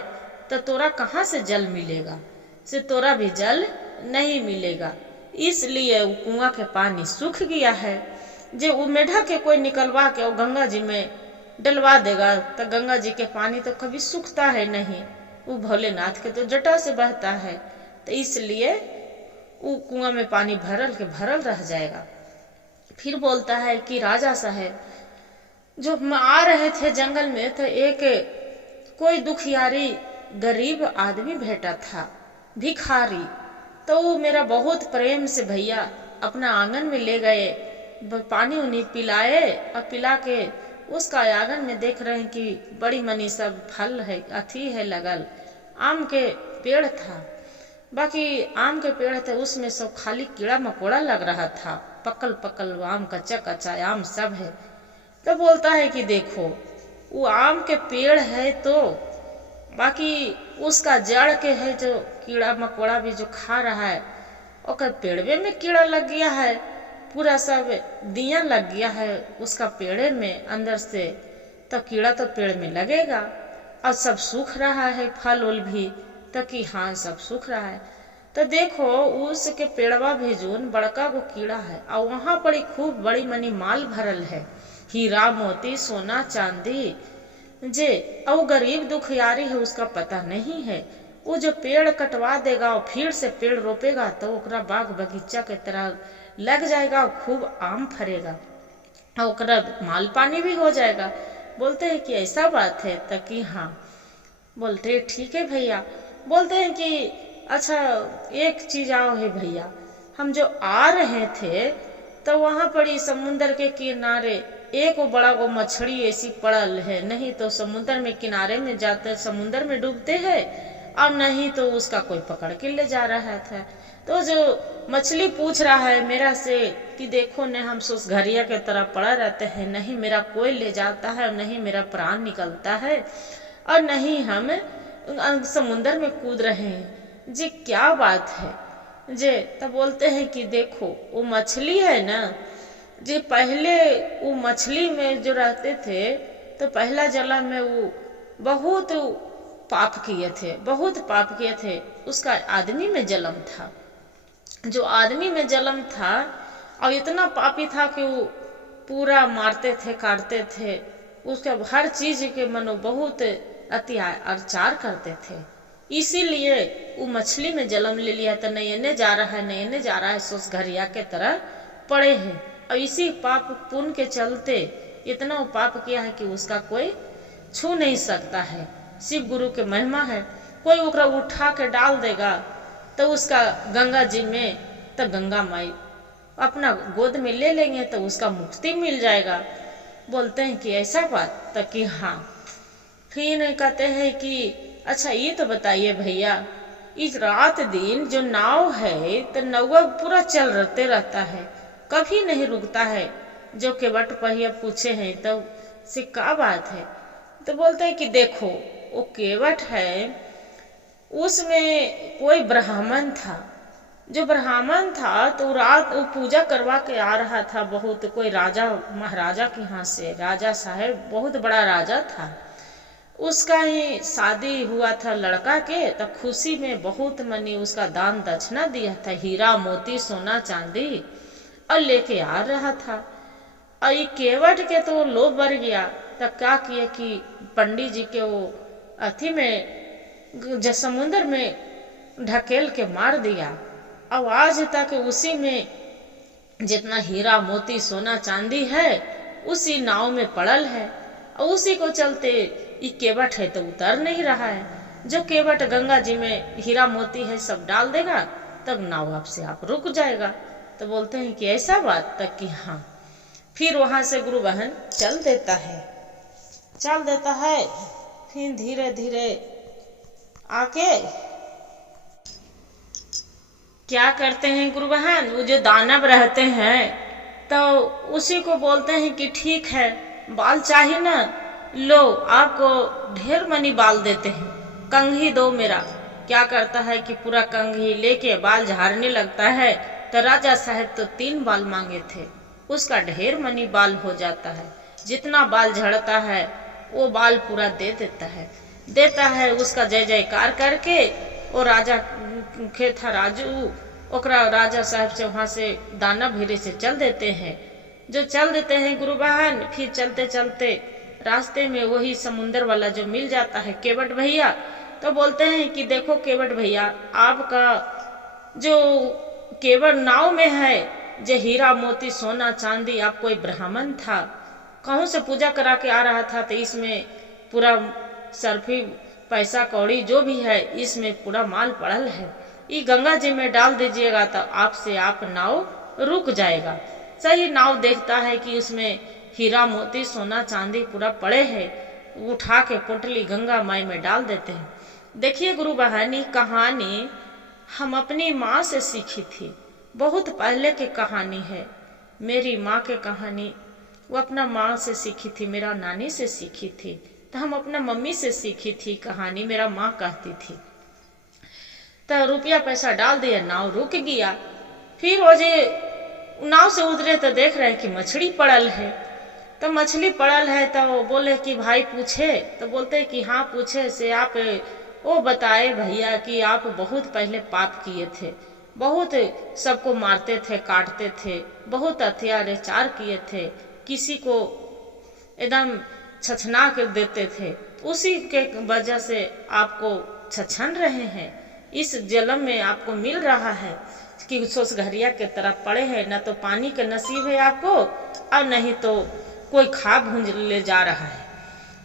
तो तोरा कहाँ से जल मिलेगा, से तोरा भी जल नहीं मिलेगा, इसलिए वो कुआं के पानी सूख गया है। जो वो मेढक के कोई निकलवा के वो गंगा जी में डलवा देगा तो गंगा जी के पानी तो कभी सूखता है नहीं, वो भोलेनाथ के तो जटा से बहता है, तो इसलिए वो कुआं में पानी भरल के भरल रह जाएगा। फिर बोलता है कि राजा साहब जो आ रहे थे जंगल में, तो एक कोई दुखियारी गरीब आदमी भेटा था, भिखारी, तो वो मेरा बहुत प्रेम से भैया अपना आंगन में ले गए, पानी उन्हें पिलाए, और पिला के उसका आंगन में देख रहे हैं कि बड़ी मनी सब फल है, अथी है लगल, आम के पेड़ था, बाकी आम के पेड़ थे उसमें सब खाली कीड़ा मकोड़ा लग रहा था, पकल पकल आम, कच्चा कच्चा आम सब है। तो बोलता है कि देखो वो आम के पेड़ है, तो बाकी उसका जड़ के है जो कीड़ा मकोड़ा भी जो खा रहा है, और पेड़वे में कीड़ा लग गया है, पूरा सब दिया लग गया है उसका पेड़े में अंदर से, तो कीड़ा तो पेड़ में लगेगा, और सब सूख रहा है फल उल भी, तो कि हाँ सब सूख रहा है। तो देखो उसके पेड़वा भी जोन बड़का को कीड़ा है, और वहां पर खूब बड़ी मनी माल भरल है, हीरा मोती सोना चांदी, जे और गरीब दुखियारी है उसका पता नहीं है। वो जो पेड़ कटवा देगा और फिर से पेड़ रोपेगा तो ओकरा बाग बगीचा के तरह लग जाएगा, खूब आम फरेगा, और ओकरा माल पानी भी हो जाएगा। बोलते हैं कि ऐसा बात है, तो कि हाँ। बोलते ठीक है भैया। बोलते हैं कि अच्छा एक चीज आओ है भैया, हम जो आ रहे थे तो वहां पर समुन्द्र के किनारे एक बड़ा वो मछली ऐसी पड़ल है, नहीं तो समुद्र में किनारे में जाते समुद्र में डूबते हैं, और नहीं तो उसका कोई पकड़ के ले जा रहा था। तो जो मछली पूछ रहा है मेरा से कि देखो न, हम घरिया के तरह पड़ा रहते हैं, नहीं मेरा कोई ले जाता है, नहीं मेरा प्राण निकलता है, और नहीं हम समुंदर में कूद रहे हैं, जी क्या बात है जे। तब बोलते हैं कि देखो वो मछली है ना जी, पहले वो मछली में जो रहते थे तो पहला जन्म में वो बहुत पाप किए थे, बहुत पाप किए थे। उसका आदमी में जन्म था, जो आदमी में जन्म था, और इतना पापी था कि वो पूरा मारते थे, काटते थे, उसका हर चीज के मनो बहुत अत्याचार करते थे। इसीलिए वो मछली में जन्म ले लिया था, नयने जा रहा है, नयने जा रहा है, सोच घरिया के तरह पड़े हैं। और इसी पाप पुण्य के चलते इतना वो पाप किया है कि उसका कोई छू नहीं सकता है। शिव गुरु के महिमा है, कोई ओकरा उठा के डाल देगा तो उसका गंगा जी में, तो गंगा माई अपना गोद में ले लेंगे तो उसका मुक्ति मिल जाएगा। बोलते हैं कि ऐसा बात, तो कि हाँ। फिर कहते हैं कि अच्छा ये तो बताइए भैया, इस रात दिन जो नाव है तो नौवा पूरा चलते रहता है, कभी नहीं रुकता है। जो केवट पहिया पूछे हैं तो से क्या बात है, तो बोलते हैं कि देखो वो केवट है, उसमें कोई ब्राह्मण था, जो ब्राह्मण था तो रात वो पूजा करवा के आ रहा था, बहुत कोई राजा महाराजा के यहाँ से, राजा साहब बहुत बड़ा राजा था, उसका ही शादी हुआ था लड़का के। तो खुशी में बहुत मनी उसका दान दक्षिणा दिया था, हीरा मोती सोना चांदी, और लेके आ रहा था। और ये केवट के तो लोभ बढ़ गया, तो क्या किया कि पंडित जी के वो अथी में समुद्र में ढकेल के मार दिया। अब आज तक उसी में जितना हीरा मोती सोना चांदी है उसी नाव में पड़ल है, और उसी को चलते ये केवट है तो उतर नहीं रहा है। जो केवट गंगा जी में हीरा मोती है सब डाल देगा तब नाव आपसे आप रुक जाएगा। तो बोलते हैं कि ऐसा बात, तक कि हाँ। फिर वहां से गुरु बहन चल देता है, फिर धीरे धीरे आके क्या करते हैं गुरु बहन, वो जो दानव रहते हैं तो उसी को बोलते हैं कि ठीक है, बाल चाहिए ना, लो आपको ढेर मनी बाल देते हैं, कंघी दो मेरा। क्या करता है कि पूरा कंघी लेके बाल झाड़ने लगता है। तो राजा साहब तो 3 बाल मांगे थे, उसका ढेर मनी बाल हो जाता है, जितना बाल झड़ता है वो बाल पूरा देता है उसका जय जयकार करके। वो राजा के था राजू, ओकरा राजा साहब से वहां से दाना भीरे से चल देते हैं। जो चल देते हैं गुरु बहन, फिर चलते चलते रास्ते में वही समुंदर वाला जो मिल जाता है केवट भैया। तो बोलते हैं कि देखो केवट भैया, आपका जो केवट नाव में है, जो हीरा मोती सोना चांदी, आप कोई ब्राह्मण था, कहूँ से पूजा करा के आ रहा था, तो इसमें पूरा सर्फी पैसा कौड़ी जो भी है इसमें पूरा माल पड़ल है, ये गंगा जी में डाल दीजिएगा तो आपसे आप नाव रुक जाएगा। सही नाव देखता है कि उसमें हीरा मोती सोना चांदी पूरा पड़े हैं, उठा के पोटली गंगा माई में डाल देते हैं। देखिए गुरु बहानी, कहानी हम अपनी माँ से सीखी थी, बहुत पहले की कहानी है, मेरी माँ की कहानी, वो अपना माँ से सीखी थी, मेरा नानी से सीखी थी, तो हम अपना मम्मी से सीखी थी कहानी, मेरा माँ कहती थी। तो रुपया पैसा डाल दिया, नाव रुक गया। फिर वो जे नाव से उतरे तो देख रहे हैं कि मछली पड़ल है। तो मछली पड़ल है तो वो बोले कि भाई पूछे, तो बोलते कि हाँ पूछे से आप वो बताए भैया कि आप बहुत पहले पाप किए थे, बहुत सबको मारते थे, काटते थे, बहुत अत्याचार किए थे, किसी को एकदम छछना के देते थे, उसी के वजह से आपको छछन रहे हैं, इस जन्म में आपको मिल रहा है कि सोच घरिया के तरफ पड़े हैं, न तो पानी का नसीब है आपको और नहीं तो कोई खा भूंज ले जा रहा है।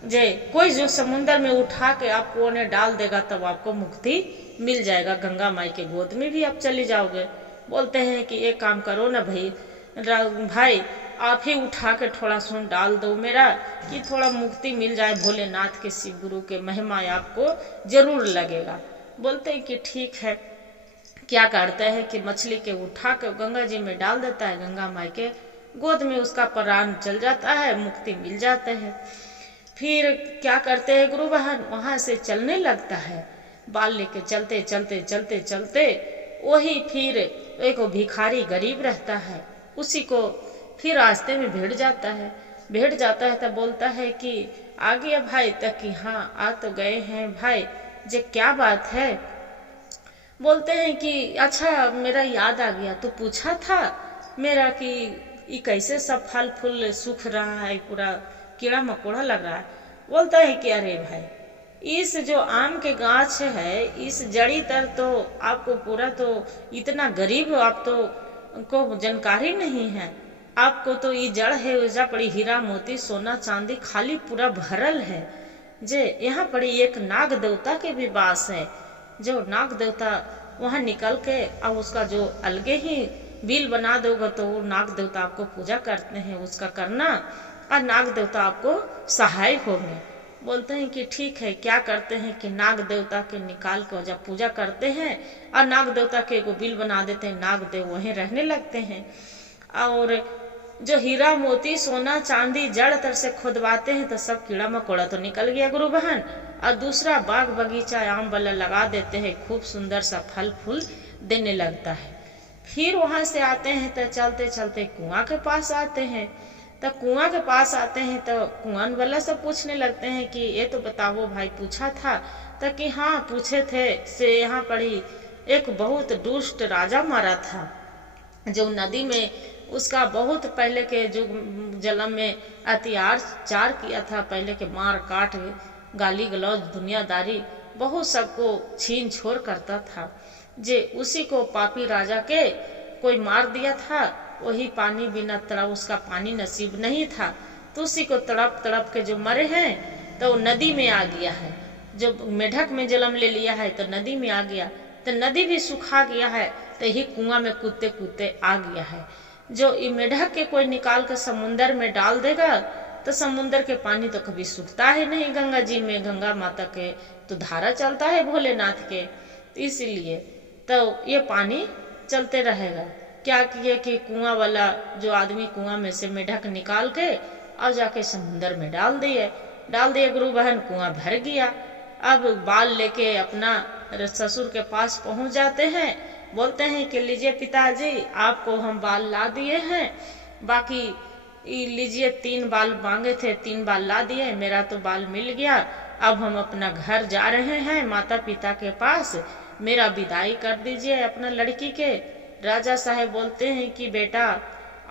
जे कोई जो समुंदर में उठा के आपको उन्हें डाल देगा तब आपको मुक्ति मिल जाएगा, गंगा माई के गोद में भी आप चले जाओगे। बोलते हैं कि एक काम करो ना भाई आप ही उठा के थोड़ा सुन डाल दो मेरा, कि थोड़ा मुक्ति मिल जाए, भोलेनाथ के शिव गुरु के महिमा आपको जरूर लगेगा। बोलते हैं कि ठीक है। क्या करता है कि मछली के उठा कर गंगा जी में डाल देता है, गंगा माई के गोद में उसका प्राण चल जाता है, मुक्ति मिल जाता है। फिर क्या करते हैं गुरु बहन, वहां से चलने लगता है, बाल लेके चलते चलते चलते चलते वही फिर एक भिखारी गरीब रहता है, उसी को फिर रास्ते में भेड़ जाता है तब बोलता है कि आ गया भाई, तक कि हाँ आ तो गए हैं भाई, जे क्या बात है। बोलते हैं कि अच्छा मेरा याद आ गया, तो पूछा था मेरा कि ये कैसे सब फल फूल सूख रहा है, पूरा कीड़ा मकोड़ा लग रहा है। बोलता है कि अरे भाई, इस जो आम के गाछ है, इस जड़ी तर तो आपको पूरा तो इतना गरीब आप तो को जानकारी नहीं है। आपको तो ये जड़ है, उजा पड़ी हीरा मोती सोना चांदी खाली पूरा भरल है। जे यहाँ पड़ी एक नाग देवता के भी वास है, जो नाग देवता वहां निकल के अब उसका जो अलगे ही बिल बना दोगे तो वो नाग देवता आपको पूजा करते हैं, उसका करना और नाग देवता आपको सहाय होंगे। बोलते हैं कि ठीक है। क्या करते हैं कि नाग देवता के निकाल कर जब पूजा करते हैं और नाग देवता के एगो बिल बना देते हैं, नाग देव वहीं रहने लगते हैं। और जो हीरा मोती सोना चांदी जड़ तर से खुदवाते हैं तो सब कीड़ा मकोड़ा तो निकल गया गुरु बहन, और दूसरा बाग बगीचा आम वाला लगा देते हैं, खूब सुंदर सा फल फूल देने लगता है। फिर वहां से आते हैं तो चलते चलते कुआं के पास आते हैं। तो कुआं के पास आते हैं तो कुआं वाला सब पूछने लगते हैं कि ये तो बताओ भाई, पूछा था तो कि हाँ पूछे थे, से यहाँ पड़ी एक बहुत दुष्ट राजा मारा था, जो नदी में उसका बहुत पहले के युग जन्म में अत्याचार किया था, पहले के मार काट गाली गलौज दुनियादारी बहुत सबको छीन छोड़ करता था। जे उसी को पापी राजा के कोई मार दिया था, वही पानी बिना तड़प उसका पानी नसीब नहीं था, तो उसी को तड़प तड़प के जो मरे हैं तो नदी में आ गया है। जो मेढक में जन्म ले लिया है तो नदी में आ गया, तो नदी भी सुखा गया है, तो यही कुआं में कूदते कूदते आ गया है। जो ये मेढक के कोई निकाल कर समुन्दर में डाल देगा तो समुन्दर के पानी तो कभी सूखता है नहीं, गंगा जी में गंगा माता के तो धारा चलता है भोलेनाथ के, इसीलिए तो ये पानी चलते रहेगा। क्या किए कि कुआं वाला जो आदमी कुआं में से मेढक निकाल के और जाके समुन्दर में डाल दिए गुरु बहन, कुआं भर गया। अब बाल लेके अपना ससुर के पास पहुंच जाते हैं, बोलते हैं कि लीजिए पिताजी, आपको हम बाल ला दिए हैं, बाकी लीजिए 3 बाल मांगे थे 3 बाल ला दिए, मेरा तो बाल मिल गया। अब हम अपना घर जा रहे हैं माता पिता के पास, मेरा विदाई कर दीजिए अपना लड़की के। राजा साहब बोलते हैं कि बेटा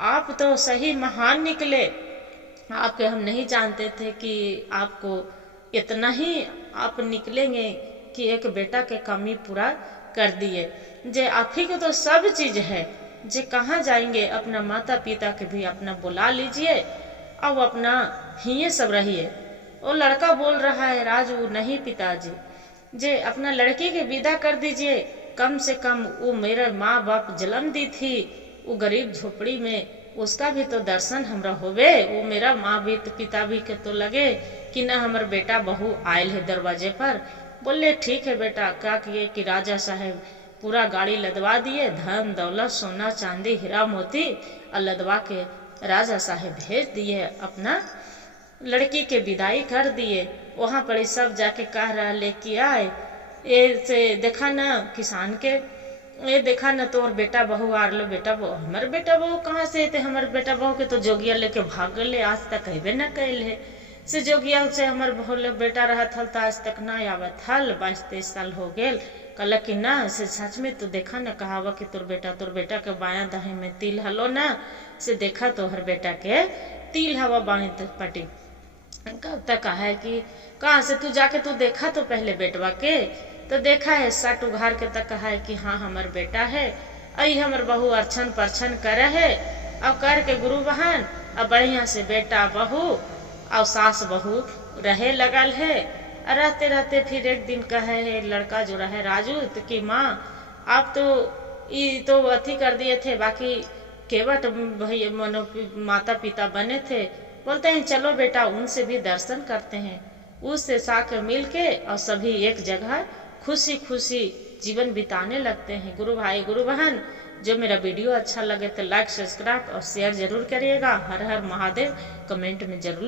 आप तो सही महान निकले, आपके हम नहीं जानते थे कि आपको इतना ही आप निकलेंगे कि एक बेटा के कमी पूरा कर दिए। जे आप ही को तो सब चीज है, जे कहाँ जाएंगे, अपना माता पिता के भी अपना बुला लीजिए अब अपना ही सब रहिए। वो लड़का बोल रहा है राजू, नहीं पिताजी, जे अपना लड़की के विदा कर दीजिए, कम से कम वो मेरा माँ बाप जन्म दी थी, वो गरीब झोपड़ी में, उसका भी तो दर्शन हमरा होवे, वो मेरा माँ भी तो पिता भी के तो लगे कि न हमार बेटा बहू आयल है दरवाजे पर। बोले ठीक है बेटा। क्या किए कि राजा साहब पूरा गाड़ी लदवा दिए, धन दौलत सोना चांदी हीरा मोती और लदवा के राजा साहब भेज दिए, अपना लड़की के विदाई कर दिए। वहां पर सब जाके कह रहा लेके आए, ये से देखा न किसान के, ये देखा न तोर बेटा बहू आर लो, बेटा बहू हमारे बेटा बहू कहाँ से थे, हमारे बेटा बहू के तो जोगिया लेके भाग गए, आज तक कहबे न कैल है, से जोगिया से हमार बहू बेटा रहत हल तो आज तक न आवत हल, 22-23 साल हो गए। कल कि न से सच में तो देखा न कहावा कि तोर बेटा के बायां दाएं में तिल हलो न, से देखा तो हर बेटा के तिल हवा बाएं पटी। कब तक है कि कहाँ से तू जाके तू देखा तो पहले बेटवा के, तो देखा है सट उघार के तक है कि हाँ हमार बेटा है। आई हमार बहू अर्चन परछन करे है, अब कर के गुरु बहन अब बढ़िया से बेटा बहू और सास बहू रहे लगल है। रहते रहते फिर एक दिन कहे है लड़का जो रहे राजू तो कि माँ आप तो ये तो अथी कर दिए थे, बाकी केवट भैया मनो माता पिता बने थे। बोलते हैं चलो बेटा उनसे भी दर्शन करते हैं, उससे साके मिल के और सभी एक जगह खुशी खुशी जीवन बिताने लगते हैं। गुरु भाई गुरु बहन, जो मेरा वीडियो अच्छा लगे तो लाइक सब्सक्राइब और शेयर जरूर करिएगा। हर हर महादेव कमेंट में जरूर